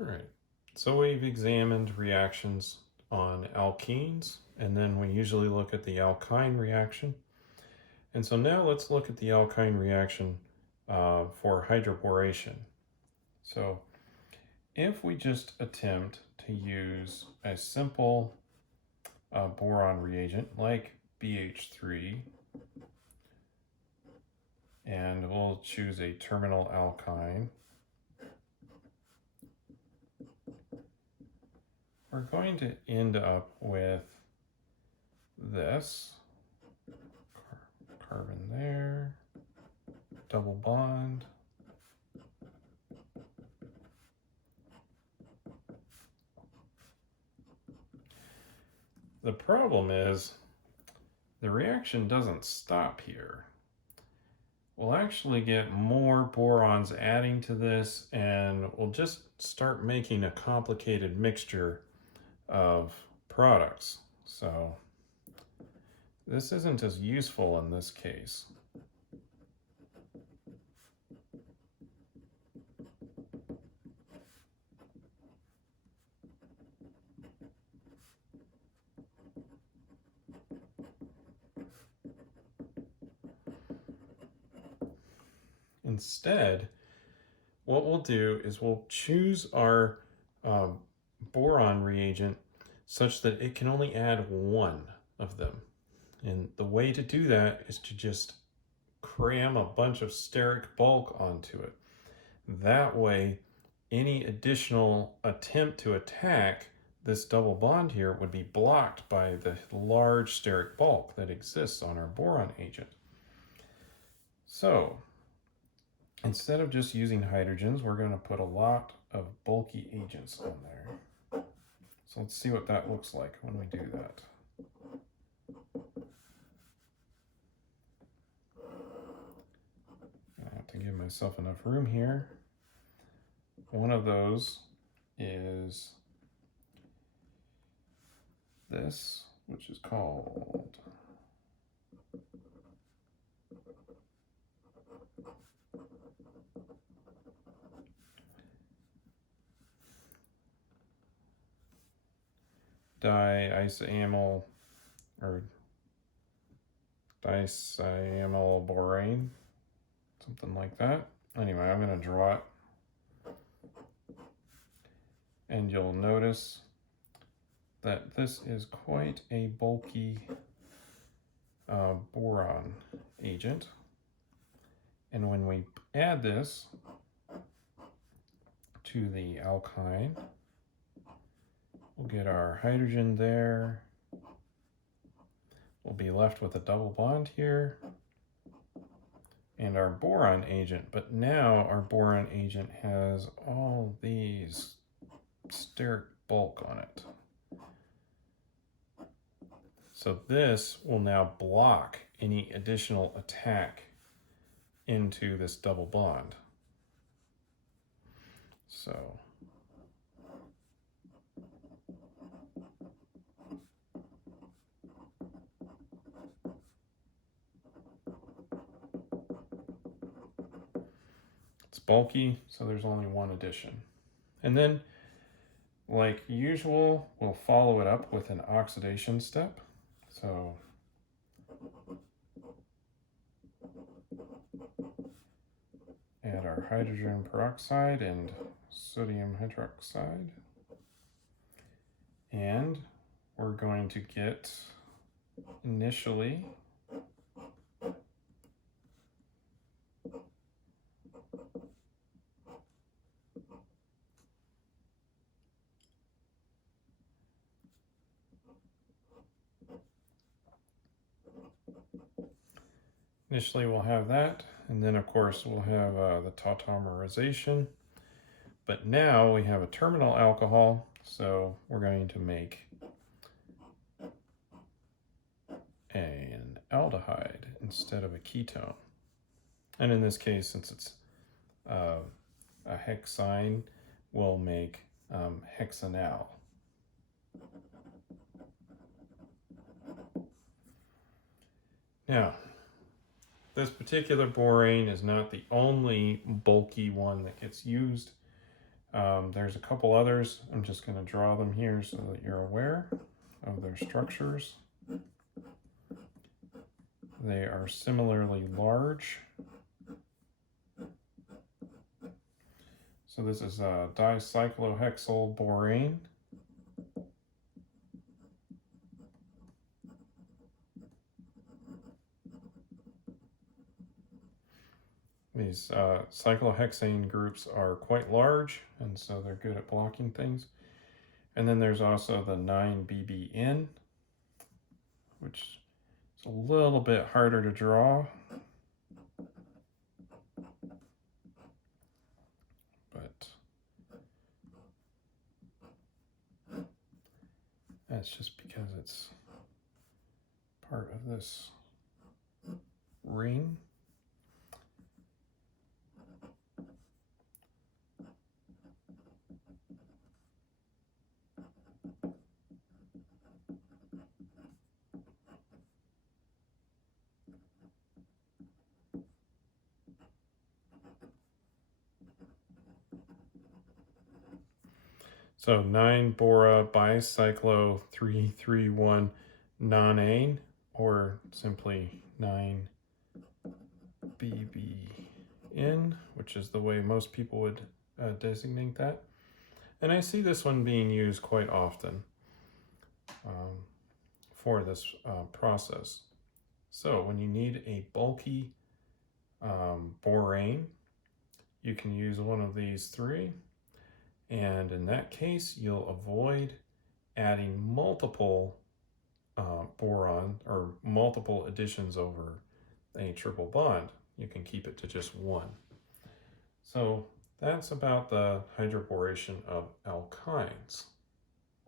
All right, so we've examined reactions on alkenes, and then we usually look at the alkyne reaction. And so now let's look at the alkyne reaction for hydroboration. So if we just attempt to use a simple boron reagent like BH3, and we'll choose a terminal alkyne, we're going to end up with this carbon there, double bond, the problem is the reaction doesn't stop here. We'll actually get more borons adding to this, and we'll just start making a complicated mixture of products. So this isn't as useful in this case. Instead, what we'll do is we'll choose our boron reagent such that it can only add one of them. And the way to do that is to just cram a bunch of steric bulk onto it. That way, any additional attempt to attack this double bond here would be blocked by the large steric bulk that exists on our boron agent. So instead of just using hydrogens, we're going to put a lot of bulky agents on there. So let's see what that looks like when we do that. I have to give myself enough room here. One of those is this, which is called diisoamyl or diisoamylborane, something like that. Anyway, I'm going to draw it, and you'll notice that this is quite a bulky boron agent. And when we add this to the alkyne, we'll get our hydrogen there. We'll be left with a double bond here and our boron agent. But now our boron agent has all these steric bulk on it. So this will now block any additional attack into this double bond. So it's bulky, so there's only one addition. And then, like usual, we'll follow it up with an oxidation step. So add our hydrogen peroxide and sodium hydroxide. And we're going to get initially we'll have that, and then of course we'll have the tautomerization. But now we have a terminal alcohol, so we're going to make an aldehyde instead of a ketone. And in this case, since it's a hexyne, we'll make hexanal. Now, this particular borane is not the only bulky one that gets used. There's a couple others. I'm just going to draw them here so that you're aware of their structures. They are similarly large. So this is dicyclohexyl borane. These cyclohexane groups are quite large, and so they're good at blocking things. And then there's also the 9BBN, which is a little bit harder to draw. But that's just because it's part of this ring. So 9-bora bicyclo 331 nonane, or simply 9BBN, which is the way most people would designate that. And I see this one being used quite often for this process. So when you need a bulky borane, you can use one of these three. And in that case, you'll avoid adding multiple boron or multiple additions over a triple bond. You can keep it to just one. So that's about the hydroboration of alkynes.